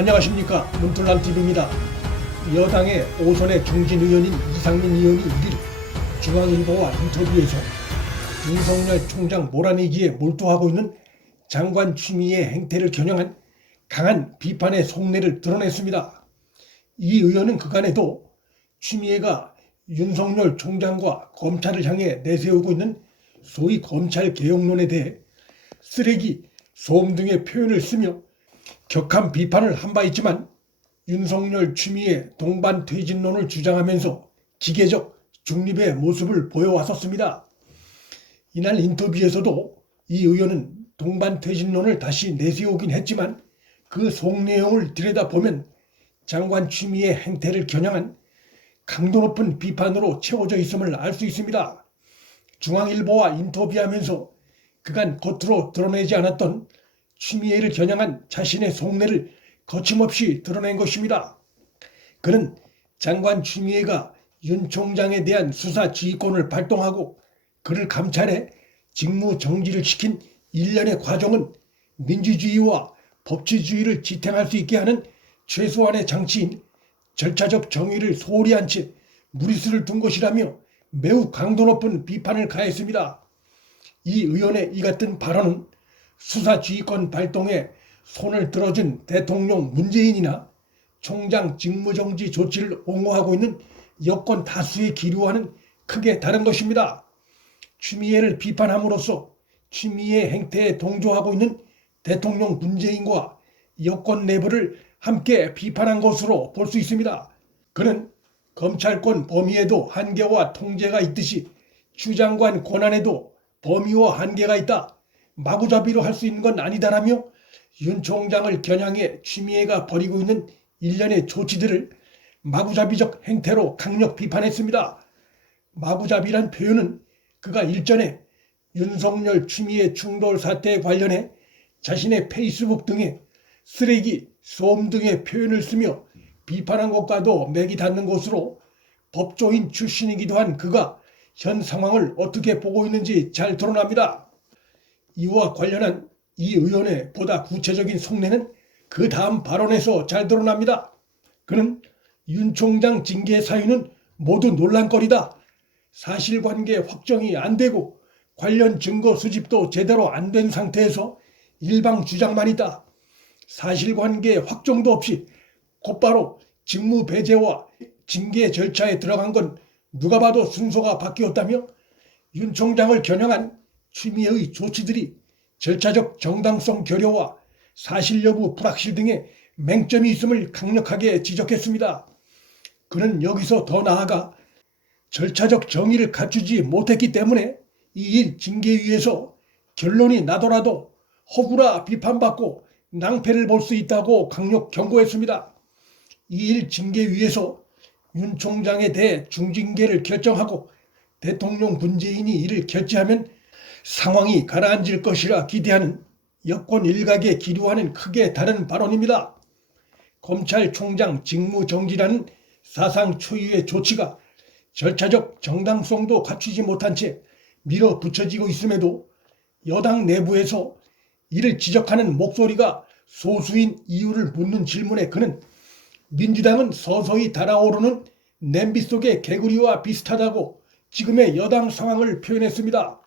안녕하십니까. 문틀남TV입니다. 여당의 5선의 중진 의원인 이상민 의원이 1일 중앙일보와 인터뷰에서 윤석열 총장 몰아내기에 몰두하고 있는 장관 추미애의 행태를 겨냥한 강한 비판의 속내를 드러냈습니다. 이 의원은 그간에도 추미애가 윤석열 총장과 검찰을 향해 내세우고 있는 소위 검찰 개혁론에 대해 쓰레기, 소음 등의 표현을 쓰며 격한 비판을 한 바 있지만 윤석열 추미애 동반 퇴진론을 주장하면서 기계적 중립의 모습을 보여왔었습니다. 이날 인터뷰에서도 이 의원은 동반 퇴진론을 다시 내세우긴 했지만 그 속 내용을 들여다보면 장관 추미애 행태를 겨냥한 강도 높은 비판으로 채워져 있음을 알 수 있습니다. 중앙일보와 인터뷰하면서 그간 겉으로 드러내지 않았던 추미애를 겨냥한 자신의 속내를 거침없이 드러낸 것입니다. 그는 장관 추미애가 윤 총장에 대한 수사 지휘권을 발동하고 그를 감찰해 직무 정지를 시킨 일련의 과정은 민주주의와 법치주의를 지탱할 수 있게 하는 최소한의 장치인 절차적 정의를 소홀히 한 채 무리수를 둔 것이라며 매우 강도 높은 비판을 가했습니다. 이 의원의 이 같은 발언은 수사 지휘권 발동에 손을 들어준 대통령 문재인이나 총장 직무정지 조치를 옹호하고 있는 여권 다수의 기류와는 크게 다른 것입니다. 추미애를 비판함으로써 추미애 행태에 동조하고 있는 대통령 문재인과 여권 내부를 함께 비판한 것으로 볼 수 있습니다. 그는 검찰권 범위에도 한계와 통제가 있듯이 추 장관 권한에도 범위와 한계가 있다. 마구잡이로 할 수 있는 건 아니다라며 윤 총장을 겨냥해 추미애가 벌이고 있는 일련의 조치들을 마구잡이적 행태로 강력 비판했습니다. 마구잡이란 표현은 그가 일전에 윤석열 추미애 충돌 사태에 관련해 자신의 페이스북 등에 쓰레기, 소음 등의 표현을 쓰며 비판한 것과도 맥이 닿는 것으로 법조인 출신이기도 한 그가 현 상황을 어떻게 보고 있는지 잘 드러납니다. 이와 관련한 이 의원의 보다 구체적인 속내는 그 다음 발언에서 잘 드러납니다. 그는 윤 총장 징계 사유는 모두 논란거리다. 사실관계 확정이 안 되고 관련 증거 수집도 제대로 안 된 상태에서 일방 주장만 있다. 사실관계 확정도 없이 곧바로 직무 배제와 징계 절차에 들어간 건 누가 봐도 순서가 바뀌었다며 윤 총장을 겨냥한 추미애의 조치들이 절차적 정당성 결여와 사실 여부 불확실 등의 맹점이 있음을 강력하게 지적했습니다. 그는 여기서 더 나아가 절차적 정의를 갖추지 못했기 때문에 이 일 징계위에서 결론이 나더라도 허구라 비판받고 낭패를 볼 수 있다고 강력 경고했습니다. 이 일 징계위에서 윤 총장에 대해 중징계를 결정하고 대통령 문재인이 이를 결재하면 상황이 가라앉을 것이라 기대하는 여권 일각의 기류와는 크게 다른 발언입니다. 검찰총장 직무정지라는 사상 초유의 조치가 절차적 정당성도 갖추지 못한 채 밀어붙여지고 있음에도 여당 내부에서 이를 지적하는 목소리가 소수인 이유를 묻는 질문에 그는 민주당은 서서히 달아오르는 냄비 속의 개구리와 비슷하다고 지금의 여당 상황을 표현했습니다.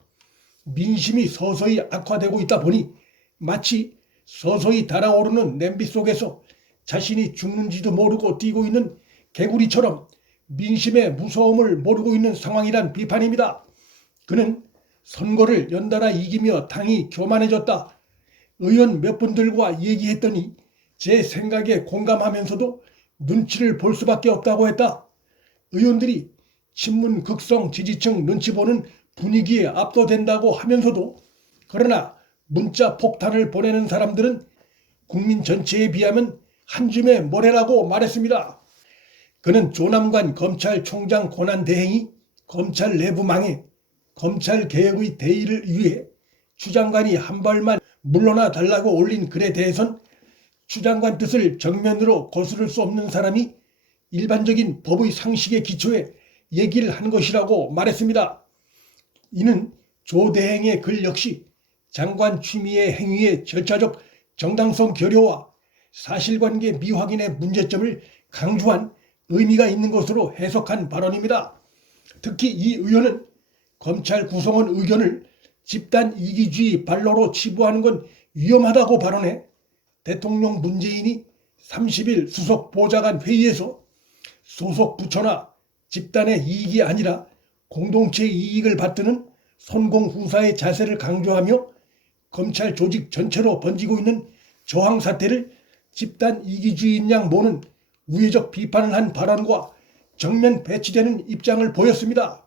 민심이 서서히 악화되고 있다 보니 마치 서서히 달아오르는 냄비 속에서 자신이 죽는지도 모르고 뛰고 있는 개구리처럼 민심의 무서움을 모르고 있는 상황이란 비판입니다. 그는 선거를 연달아 이기며 당이 교만해졌다. 의원 몇 분들과 얘기했더니 제 생각에 공감하면서도 눈치를 볼 수밖에 없다고 했다. 의원들이 친문 극성 지지층 눈치 보는 분위기에 압도된다고 하면서도 그러나 문자 폭탄을 보내는 사람들은 국민 전체에 비하면 한 줌의 모래라고 말했습니다. 그는 조남관 검찰총장 권한대행이 검찰 내부 망해 검찰개혁의 대의를 위해 추 장관이 한 발만 물러나 달라고 올린 글에 대해선 추 장관 뜻을 정면으로 거스를 수 없는 사람이 일반적인 법의 상식의 기초에 얘기를 한 것이라고 말했습니다. 이는 조 대행의 글 역시 장관 추미애 행위의 절차적 정당성 결여와 사실관계 미확인의 문제점을 강조한 의미가 있는 것으로 해석한 발언입니다. 특히 이 의원은 검찰 구성원 의견을 집단 이기주의 발로로 치부하는 건 위험하다고 발언해 대통령 문재인이 30일 수석 보좌관 회의에서 소속 부처나 집단의 이익이 아니라 공동체 이익을 받드는 선공후사의 자세를 강조하며 검찰 조직 전체로 번지고 있는 저항 사태를 집단 이기주의인 양 모는 우회적 비판을 한 발언과 정면 배치되는 입장을 보였습니다.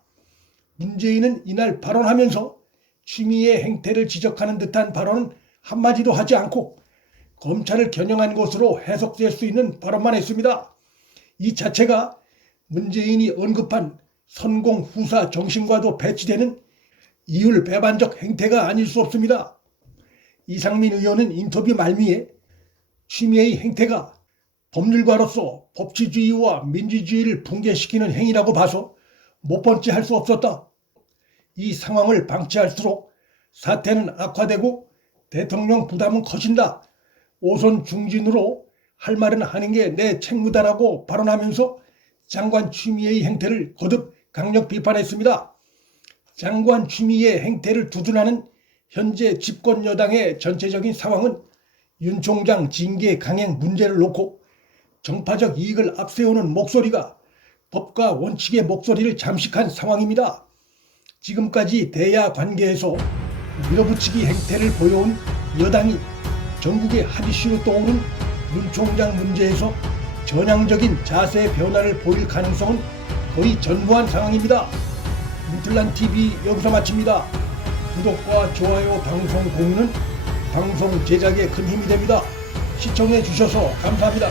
문재인은 이날 발언하면서 취미의 행태를 지적하는 듯한 발언은 한마디도 하지 않고 검찰을 겨냥한 것으로 해석될 수 있는 발언만 했습니다. 이 자체가 문재인이 언급한 선공후사 정신과도 배치되는 이율배반적 행태가 아닐 수 없습니다. 이상민 의원은 인터뷰 말미에 취미의 행태가 법률가로서 법치주의와 민주주의를 붕괴시키는 행위라고 봐서 못 번지할 수 없었다. 이 상황을 방치할수록 사태는 악화되고 대통령 부담은 커진다. 오선 중진으로 할 말은 하는 게 내 책무다라고 발언하면서 장관 추미애의 행태를 거듭 강력 비판했습니다. 장관 추미애 행태를 두둔하는 현재 집권 여당의 전체적인 상황은 윤 총장 징계 강행 문제를 놓고 정파적 이익을 앞세우는 목소리가 법과 원칙의 목소리를 잠식한 상황입니다. 지금까지 대야 관계에서 밀어붙이기 행태를 보여온 여당이 전국의 한 이슈로 떠오른 윤 총장 문제에서 전향적인 자세 변화를 보일 가능성은 거의 전무한 상황입니다. 인틀란TV 여기서 마칩니다. 구독과 좋아요, 방송 공유는 방송 제작에 큰 힘이 됩니다. 시청해 주셔서 감사합니다.